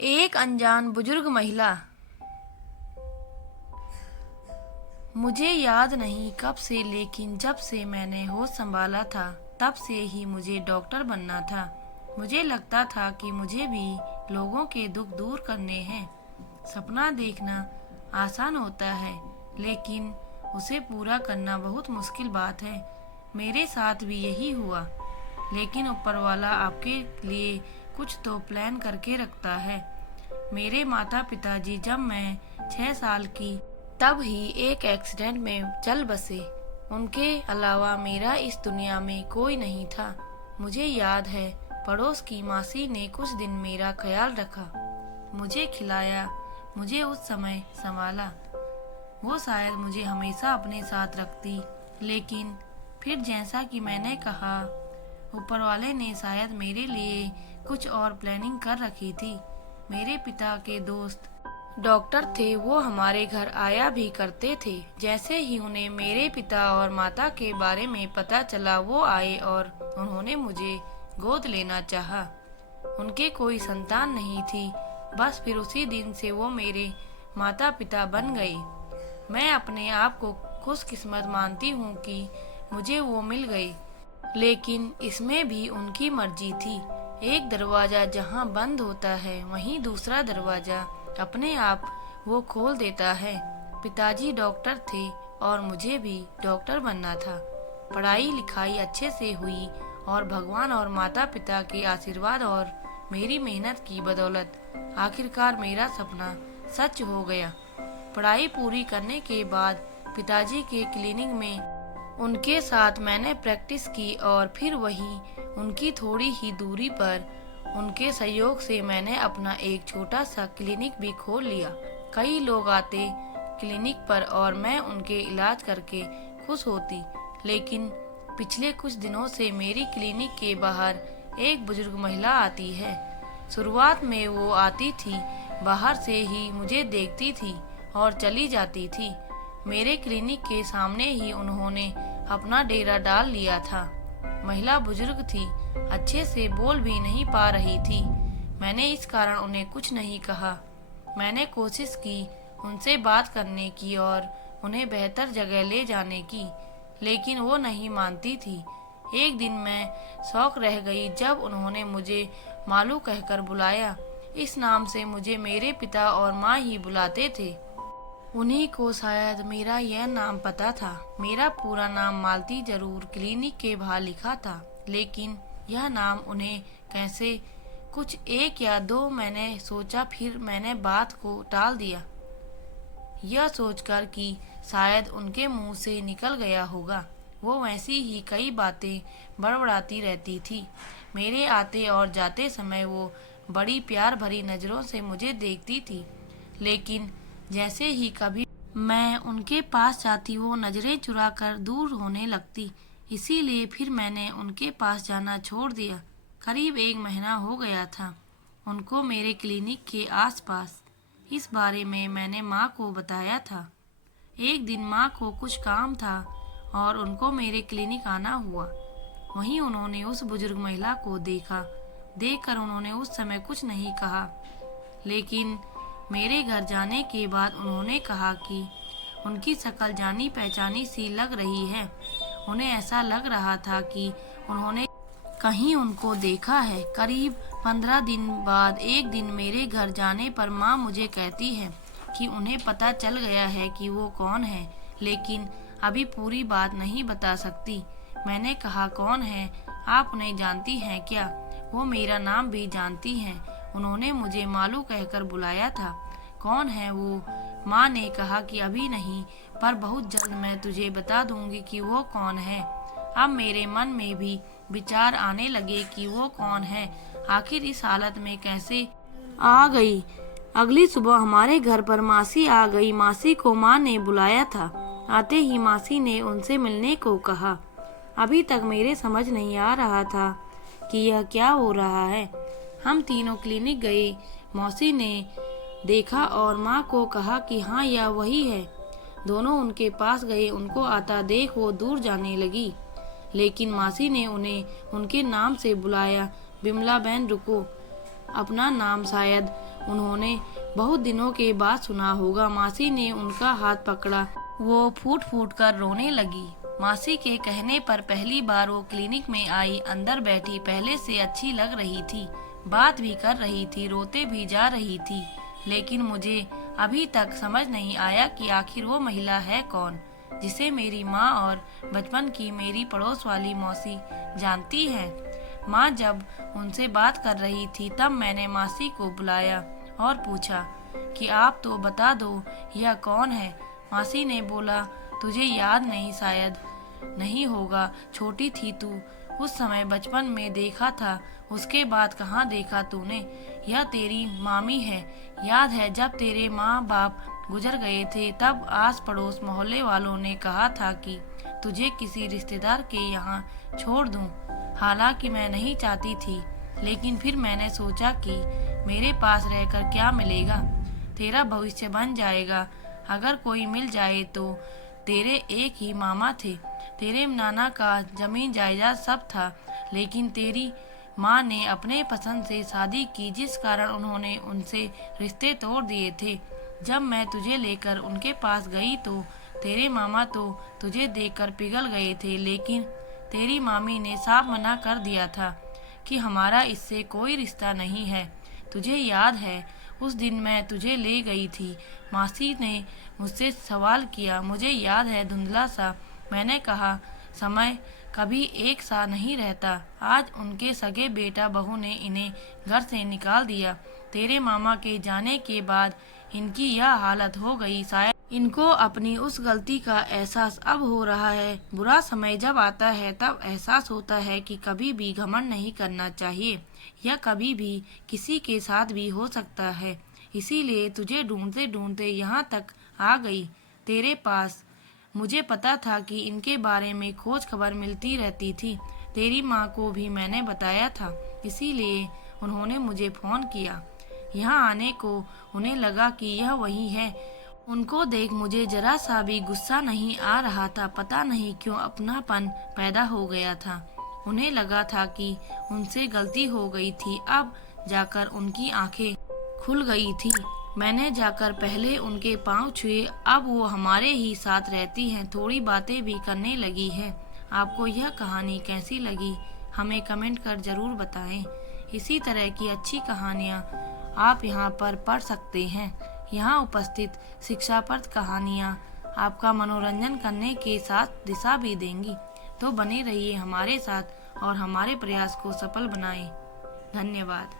एक अनजान बुजुर्ग महिला। मुझे याद नहीं कब से, लेकिन जब से मैंने होश संभाला था तब से ही मुझे डॉक्टर बनना था। मुझे लगता था कि मुझे भी लोगों के दुख दूर करने हैं। सपना देखना आसान होता है, लेकिन उसे पूरा करना बहुत मुश्किल बात है। मेरे साथ भी यही हुआ, लेकिन ऊपर वाला आपके लिए कुछ तो प्लान करके रखता है। मेरे माता पिताजी जब मैं 6 साल की तब ही एक एक्सीडेंट में चल बसे। उनके अलावा मेरा इस दुनिया में कोई नहीं था। मुझे याद है पड़ोस की मासी ने कुछ दिन मेरा ख्याल रखा, मुझे खिलाया, मुझे उस समय संभाला। वो शायद मुझे हमेशा अपने साथ रखती, लेकिन फिर जैसा कि मैंने कहा, ऊपर वाले ने शायद मेरे लिए कुछ और प्लानिंग कर रखी थी। मेरे पिता के दोस्त डॉक्टर थे, वो हमारे घर आया भी करते थे। जैसे ही उन्हें मेरे पिता और माता के बारे में पता चला, वो आए और उन्होंने मुझे गोद लेना चाहा। उनके कोई संतान नहीं थी, बस फिर उसी दिन से वो मेरे माता पिता बन गए। मैं अपने आप को खुशकिस्मत मानती हूँ कि मुझे वो मिल गए, लेकिन इसमें भी उनकी मर्जी थी। एक दरवाजा जहाँ बंद होता है, वहीं दूसरा दरवाजा अपने आप वो खोल देता है। पिताजी डॉक्टर थे और मुझे भी डॉक्टर बनना था। पढ़ाई लिखाई अच्छे से हुई और भगवान और माता पिता के आशीर्वाद और मेरी मेहनत की बदौलत आखिरकार मेरा सपना सच हो गया। पढ़ाई पूरी करने के बाद पिताजी के क्लिनिक में उनके साथ मैंने प्रैक्टिस की और फिर वहीं उनकी थोड़ी ही दूरी पर उनके सहयोग से मैंने अपना एक छोटा सा क्लिनिक भी खोल लिया। कई लोग आते क्लिनिक पर और मैं उनके इलाज करके खुश होती, लेकिन पिछले कुछ दिनों से मेरी क्लिनिक के बाहर एक बुजुर्ग महिला आती है। शुरुआत में वो आती थी, बाहर से ही मुझे देखती थी और चली जाती थी। मेरे क्लिनिक के सामने ही उन्होंने अपना डेरा डाल लिया था। महिला बुजुर्ग थी, अच्छे से बोल भी नहीं पा रही थी। मैंने इस कारण उन्हें कुछ नहीं कहा। मैंने कोशिश की उनसे बात करने की और उन्हें बेहतर जगह ले जाने की, लेकिन वो नहीं मानती थी। एक दिन मैं शौक रह गई जब उन्होंने मुझे मालू कहकर बुलाया। इस नाम से मुझे मेरे पिता और माँ ही बुलाते थे। उन्हीं को शायद मेरा यह नाम पता था। मेरा पूरा नाम मालती जरूर क्लिनिक के बाहर लिखा था, लेकिन यह नाम उन्हें कैसे, कुछ एक या दो मैंने सोचा, फिर मैंने बात को टाल दिया, यह सोचकर कि शायद उनके मुंह से निकल गया होगा। वो वैसी ही कई बातें बड़बड़ाती रहती थी। मेरे आते और जाते समय वो बड़ी प्यार भरी नज़रों से मुझे देखती थी, लेकिन जैसे ही कभी मैं उनके पास जाती, वो नज़रें चुरा कर दूर होने लगती। इसीलिए फिर मैंने उनके पास जाना छोड़ दिया। करीब 1 महीना हो गया था उनको मेरे क्लिनिक के आसपास। इस बारे में मैंने माँ को बताया था। एक दिन माँ को कुछ काम था और उनको मेरे क्लिनिक आना हुआ। वहीं उन्होंने उस बुजुर्ग महिला को देखा। देखकर उन्होंने उस समय कुछ नहीं कहा, लेकिन मेरे घर जाने के बाद उन्होंने कहा कि उनकी शक्ल जानी पहचानी सी लग रही है। उन्हें ऐसा लग रहा था कि उन्होंने कहीं उनको देखा है। करीब 15 दिन बाद एक दिन मेरे घर जाने पर माँ मुझे कहती है कि उन्हें पता चल गया है कि वो कौन है, लेकिन अभी पूरी बात नहीं बता सकती। मैंने कहा, कौन है? आप उन्हें जानती हैं क्या? वो मेरा नाम भी जानती हैं। उन्होंने मुझे मालू कहकर बुलाया था। कौन है वो? माँ ने कहा कि अभी नहीं, पर बहुत जल्द मैं तुझे बता दूंगी कि वो कौन है। अब मेरे मन में भी विचार आने लगे कि वो कौन है, आखिर इस हालत में कैसे आ गई। अगली सुबह हमारे घर पर मासी आ गई। मासी को माँ ने बुलाया था। आते ही मासी ने उनसे मिलने को कहा। अभी तक मेरे समझ नहीं आ रहा था कि यह क्या हो रहा है। हम तीनों क्लिनिक गए। मौसी ने देखा और माँ को कहा कि हाँ, यह वही है। दोनों उनके पास गए। उनको आता देख वो दूर जाने लगी, लेकिन मासी ने उन्हें उनके नाम से बुलाया। बिमला बहन रुको। अपना नाम शायद उन्होंने बहुत दिनों के बाद सुना होगा। मासी ने उनका हाथ पकड़ा। वो फूट फूट कर रोने लगी। मासी के कहने पर पहली बार वो क्लिनिक में आई। अंदर बैठी पहले से अच्छी लग रही थी, बात भी कर रही थी, रोते भी जा रही थी। लेकिन मुझे अभी तक समझ नहीं आया कि आखिर वो महिला है कौन, जिसे मेरी माँ और बचपन की मेरी पड़ोस वाली मौसी जानती है। माँ जब उनसे बात कर रही थी तब मैंने मासी को बुलाया और पूछा कि आप तो बता दो यह कौन है। मासी ने बोला, तुझे याद नहीं, शायद नहीं होगा, छोटी थी तू, उस समय बचपन में देखा था, उसके बाद कहाँ देखा तूने। यह तेरी मामी है। याद है जब तेरे माँ बाप गुजर गए थे तब आस पड़ोस मोहल्ले वालों ने कहा था कि तुझे किसी रिश्तेदार के यहाँ छोड़ दूँ। हालांकि मैं नहीं चाहती थी, लेकिन फिर मैंने सोचा कि मेरे पास रहकर क्या मिलेगा, तेरा भविष्य बन जाएगा। अगर कोई मिल जाए तो तेरे एक ही मामा थे, तेरे नाना का जमीन जायदाद सब था, लेकिन तेरी माँ ने अपने पसंद से शादी की, जिस कारण उन्होंने उनसे रिश्ते तोड़ दिए थे। जब मैं तुझे लेकर उनके पास गई तो तेरे मामा तो तुझे देखकर पिघल गए थे, लेकिन तेरी मामी ने साफ मना कर दिया था कि हमारा इससे कोई रिश्ता नहीं है। तुझे याद है उस दिन मैं तुझे ले गई थी, मासी ने मुझसे सवाल किया। मुझे याद है धुंधला सा। मैंने कहा समय कभी एक सा नहीं रहता। आज उनके सगे बेटा बहू ने इन्हें घर से निकाल दिया। तेरे मामा के जाने के बाद इनकी यह हालत हो गई। शायद इनको अपनी उस गलती का एहसास अब हो रहा है। बुरा समय जब आता है तब एहसास होता है कि कभी भी घमंड नहीं करना चाहिए। यह कभी भी किसी के साथ भी हो सकता है। इसीलिए तुझे ढूंढते ढूंढते यहाँ तक आ गई, तेरे पास। मुझे पता था कि इनके बारे में खोज खबर मिलती रहती थी। तेरी माँ को भी मैंने बताया था, इसीलिए उन्होंने मुझे फोन किया। यहाँ आने को उन्हें लगा कि यह वही है। उनको देख मुझे जरा सा भी गुस्सा नहीं आ रहा था। पता नहीं क्यों अपनापन पैदा हो गया था। उन्हें लगा था कि उनसे गलती हो गई थी। अब जाकर उनकी आंखें खुल गई थी। मैंने जाकर पहले उनके पांव छुए। अब वो हमारे ही साथ रहती हैं, थोड़ी बातें भी करने लगी है। आपको यह कहानी कैसी लगी हमें कमेंट कर जरूर बताएं। इसी तरह की अच्छी कहानियाँ आप यहाँ पर पढ़ सकते हैं। यहाँ उपस्थित शिक्षाप्रद कहानियाँ आपका मनोरंजन करने के साथ दिशा भी देंगी। तो बने रहिए हमारे साथ और हमारे प्रयास को सफल बनाएं। धन्यवाद।